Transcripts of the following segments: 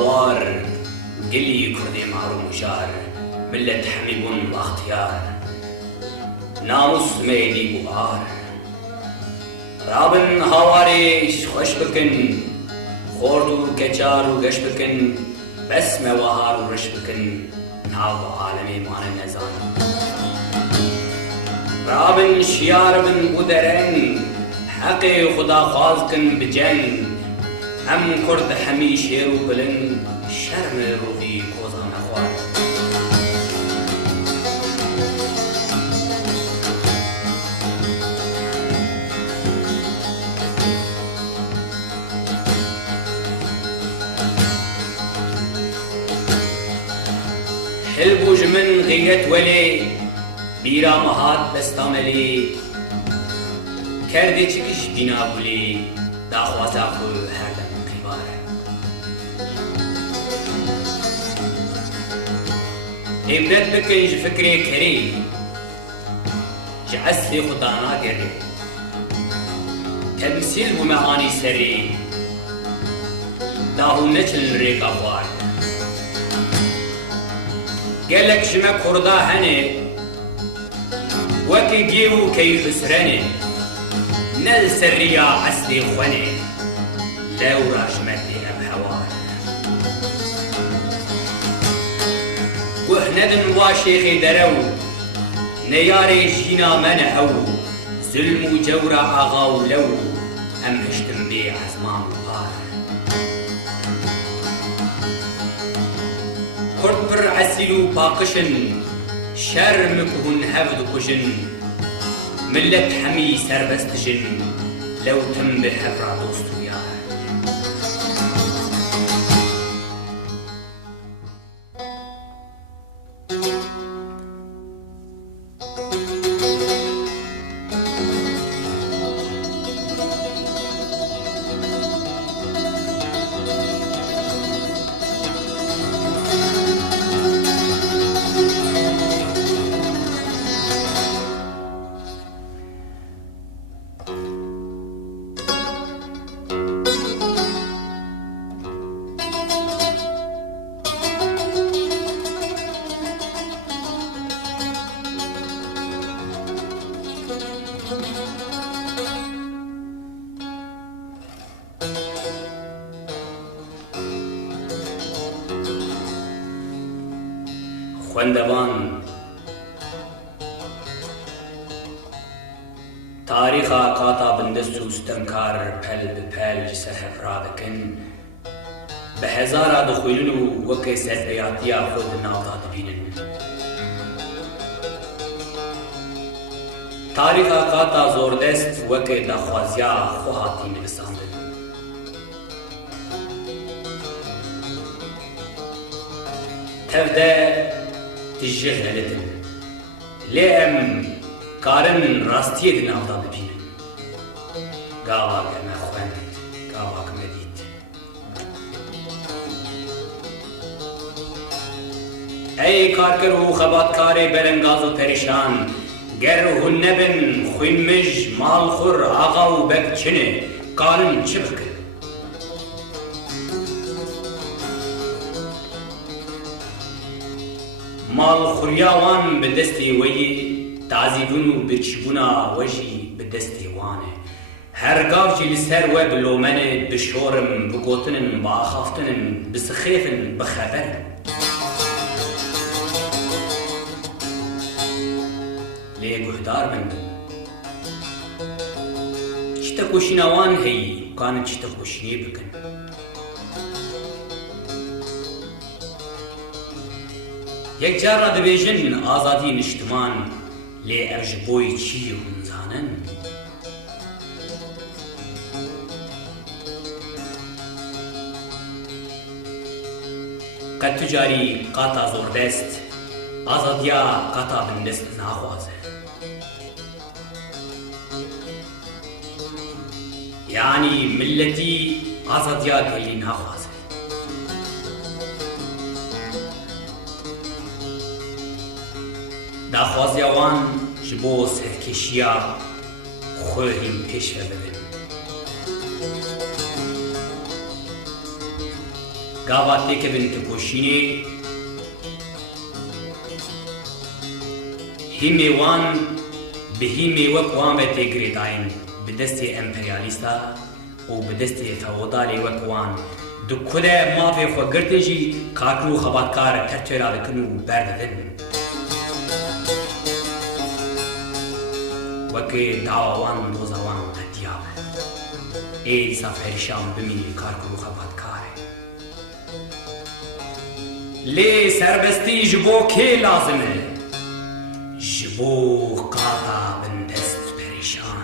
هاوار قلي كردي معروم وشار ملت حميبون واختيار ناموس ميدي بوار رابن هاواري خوش بكن خوردو كجار وقش بكن بس موهار ورش بكن ناو عالمي مانا نزان رابن شيار بن بودرن حقي خدا خالكن بجن هم كرد حمي شيرو بلن شرم روحي كوزان اخوار حلبوج من غيت ولي بيرا مهات بستاملي كردي چكش بنا بولي داخوازا خو هردم قيبار عبرت بكنج فكري كري جعسلي خطانا قري تمثيل بمعاني سري داهو نچل ريق أخوار قالك شما كردا هني وكي جيو كي خسرني نل سريا عسلي خوني لو راشمتي بهوار وهندن واشيخي درو نياري جينا منحو ظلم وجورا اغاو لو ام هشتم بي عزمان وقار كرد بر عسلو باقشن شرمكهن هفد كشن ملت حمي سربستجن لو تم بحفرة دوستو يار خوندبان تاريخا قاطع بندستو استنكار پل بپل جسحف رادكن بهزارا دخولنو وكي سربياتيا خود ناوتا دبينن تاريخا قاطع زوردست وكي دخوازيا خوهاتي نبساندن تفده تجهلتن لأم كارن راستيه دنا أفضل بينن قاواك ما خوان قاواك مديد أي كاركر هو خبات كاري برنغاز و پرشان گر هو نبن خوين مج مال خور آغا و بك چنه قارن چه بکن مال خورياوان بدستي وي تعذيبون بتشبونا وجي بدستي وانه هرقاف جي لسر وبلومنه بشورم بقوتنن باخافتنن بسخيفن بخبرن ليه قهدار من چتكوشيناوان هي وكانت چتكوشيني بكن یک جار را دبیجن آزادی نشتمان لی ارجبوی چی هنزانن قد تجاری قاطع زوردست آزادیا قاطع بندست ناخوازه یعنی ملتی آزادیا گلی ناخوازه داخوازیاوان جبو سرکشیا خوهیم پیش ببین gava teke bin te koşine hime wan bi hime wek wan ve te girêdayên bi destê emperyalîsta û bi destê feodalê wek wan di kule mavê xwe girtê jî kakir û xebatkar tertwêra dikin û berdidin. Wekê dawa wan doza wan qetiya be. Ê dîsa perîşan bimînî karkir û xebatkarê. Lê serbestî ji bo kê lazim e? Ji bo qata bin dest perîşan.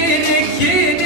گیرکی